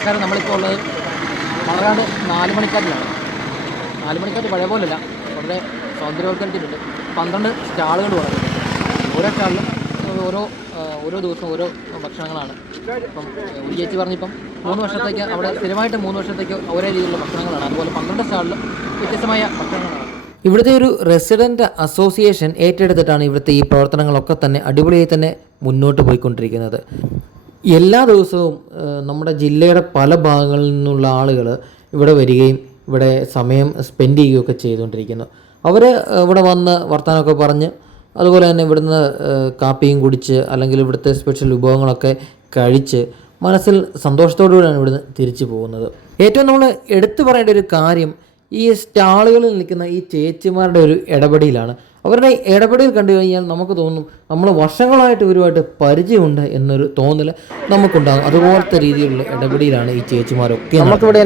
നമസ്കാരം. നമ്മളിപ്പോൾ ഉള്ളത് മണർകാട് 4 മണിക്കാട്ടിലാണ്. 4 മണിക്കാട്ട് പഴയ പോലെയല്ല, വളരെ സൗന്ദര്യവൽക്കരിച്ചിട്ടുണ്ട്. 12 സ്റ്റാളുകൾ പറഞ്ഞിട്ടുണ്ട്. ഓരോ സ്റ്റാളിലും ഓരോ ദിവസവും ഓരോ ഭക്ഷണങ്ങളാണ്. ഇപ്പം ഒരു ചേച്ചി പറഞ്ഞിപ്പം 3 വർഷത്തേക്ക് അവിടെ സ്ഥിരമായിട്ട് 3 വർഷത്തേക്ക് ഒരേ രീതിയിലുള്ള ഭക്ഷണങ്ങളാണ്. അതുപോലെ 12 സ്റ്റാളിലും വ്യത്യസ്തമായ ഭക്ഷണങ്ങളാണ്. ഇവിടുത്തെ ഒരു റെസിഡൻറ്റ് അസോസിയേഷൻ ഏറ്റെടുത്തിട്ടാണ് ഇവിടുത്തെ ഈ പ്രവർത്തനങ്ങളൊക്കെ തന്നെ അടിപൊളിയായി തന്നെ മുന്നോട്ട് പോയിക്കൊണ്ടിരിക്കുന്നത്. എല്ലാ ദിവസവും നമ്മുടെ ജില്ലയുടെ പല ഭാഗങ്ങളിൽ നിന്നുള്ള ആളുകൾ ഇവിടെ വരികയും ഇവിടെ സമയം സ്പെൻഡ് ചെയ്യുകയൊക്കെ ചെയ്തുകൊണ്ടിരിക്കുന്നു. അവർ ഇവിടെ വന്ന് വർത്തമാനമൊക്കെ പറഞ്ഞ് അതുപോലെ തന്നെ ഇവിടുന്ന് കാപ്പിയും കുടിച്ച് അല്ലെങ്കിൽ ഇവിടുത്തെ സ്പെഷ്യൽ വിഭവങ്ങളൊക്കെ കഴിച്ച് മനസ്സിൽ സന്തോഷത്തോടുകൂടിയാണ് ഇവിടുന്ന് തിരിച്ചു പോകുന്നത്. ഏറ്റവും നമ്മൾ എടുത്തു പറയേണ്ട ഒരു കാര്യം ഈ സ്റ്റാളുകളിൽ നിൽക്കുന്ന ഈ ചേച്ചിമാരുടെ ഒരു ഇടപെടലാണ്. അവരുടെ ഇടപെടൽ കണ്ടു കഴിഞ്ഞാൽ നമുക്ക് തോന്നും നമ്മൾ വർഷങ്ങളായിട്ട് ഇവരുമായിട്ട് പരിചയമുണ്ട് എന്നൊരു തോന്നൽ നമുക്കുണ്ടാകും. അതുപോലത്തെ രീതിയിലുള്ള ഇടപെടലാണ് ഈ ചേച്ചിമാരൊക്കെ. നമുക്കിവിടെ